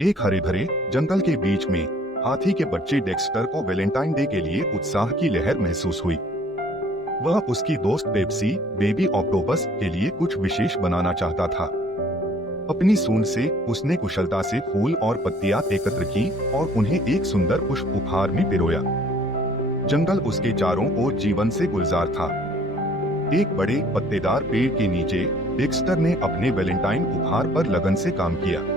एक हरे भरे जंगल के बीच में हाथी के बच्चे डेक्स्टर को वैलेंटाइन डे के लिए उत्साह की लहर महसूस हुई। वह उसकी दोस्त पेप्सी बेबी ऑक्टोपस के लिए कुछ विशेष बनाना चाहता था। अपनी सूंड से उसने कुशलता से फूल और पत्तियां एकत्र की और उन्हें एक सुंदर पुष्प उपहार में पिरोया। जंगल उसके चारों ओर जीवन से गुलजार था। एक बड़े पत्तेदार पेड़ के नीचे डेक्स्टर ने अपने वैलेंटाइन उपहार पर लगन से काम किया।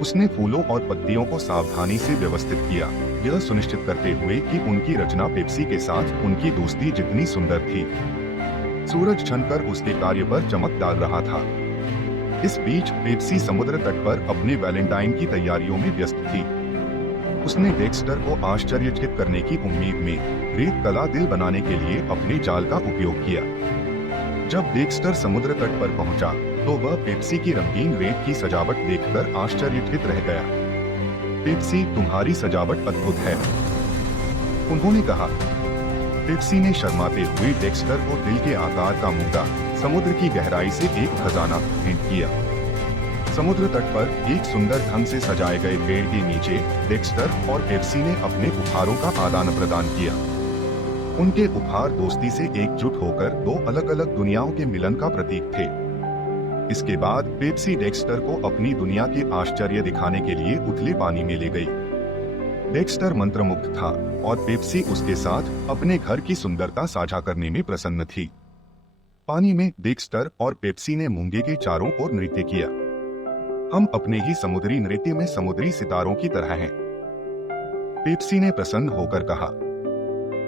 उसने फूलों और पत्तियों को सावधानी से व्यवस्थित किया, यह सुनिश्चित करते हुए कि उनकी रचना पेप्सी के साथ उनकी दोस्ती जितनी सुंदर थी। सूरज छिपकर उसके कार्य पर चमक डाल रहा था। इस बीच पेप्सी समुद्र तट पर अपने वैलेंटाइन की तैयारियों में व्यस्त थी। उसने डेक्स्टर को आश्चर्यचकित करने की उम्मीद में रेत कला दिल बनाने के लिए अपने जाल का उपयोग किया। जब डेक्स्टर समुद्र तट पर पहुंचा, तो वह पेप्सी की रंगीन रेत की सजावट देखकर आश्चर्यचकित रह गया। पेप्सी, तुम्हारी सजावट अद्भुत है, उन्होंने कहा। पेप्सी ने शर्माते हुए डेक्स्टर को दिल के आकार का मुद्दा समुद्र की गहराई से एक खजाना भेंट किया। समुद्र तट पर एक सुंदर ढंग से सजाए गए पेड़ के नीचे डेक्स्टर और पेप्सी ने अपने उपहारों का आदान प्रदान किया। उनके उपहार दोस्ती से एकजुट होकर दो अलग अलग दुनियाओं के मिलन का प्रतीक थे। इसके बाद पेप्सी डेक्स्टर को अपनी दुनिया के आश्चर्य दिखाने के लिए उथले पानी में ले गई। डेक्स्टर मंत्रमुग्ध था और पेप्सी उसके साथ अपने घर की सुंदरता साझा करने में प्रसन्न थी। पानी में डेक्स्टर और पेप्सी ने मूंगे के चारों ओर नृत्य किया। हम अपने ही समुद्री नृत्य में समुद्री सितारों की तरह हैं, पेप्सी ने प्रसन्न होकर कहा।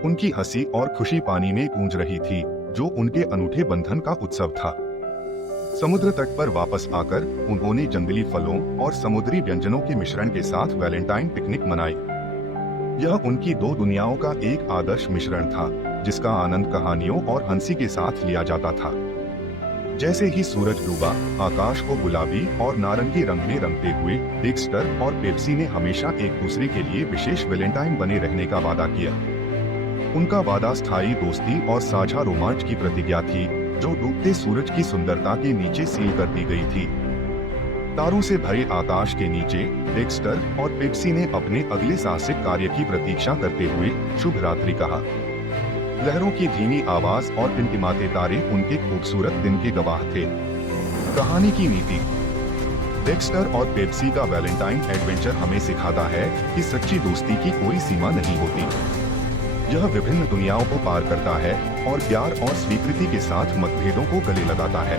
उनकी हंसी और खुशी पानी में गूंज रही थी, जो उनके अनूठे बंधन का उत्सव था। समुद्र तट पर वापस आकर उन्होंने जंगली फलों और समुद्री व्यंजनों के मिश्रण के साथ वैलेंटाइन पिकनिक मनाई। यह उनकी दो दुनियाओं का एक आदर्श मिश्रण था, जिसका आनंद कहानियों और हंसी के साथ लिया जाता था। जैसे ही सूरज डूबा, आकाश को गुलाबी और नारंगी रंग में रंगते हुए डेक्स्टर और पेप्सी ने हमेशा एक दूसरे के लिए विशेष वैलेंटाइन बने रहने का वादा किया। उनका वादा स्थायी दोस्ती और साझा रोमांच की प्रतिज्ञा थी, जो डूबते सूरज की सुंदरता के नीचे सील कर दी गई थी। तारों से भरे आकाश के नीचे डेक्स्टर और पेप्सी ने अपने अगले साहसिक कार्य की प्रतीक्षा करते हुए शुभ रात्रि कहा। लहरों की धीमी आवाज और टिमटिमाते तारे उनके खूबसूरत दिन के गवाह थे। कहानी की नीति। डेक्स्टर और पेप्सी का वैलेंटाइन एडवेंचर हमें सिखाता है कि सच्ची दोस्ती की कोई सीमा नहीं होती। यह विभिन्न दुनियाओं को पार करता है और प्यार और स्वीकृति के साथ मतभेदों को गले लगाता है।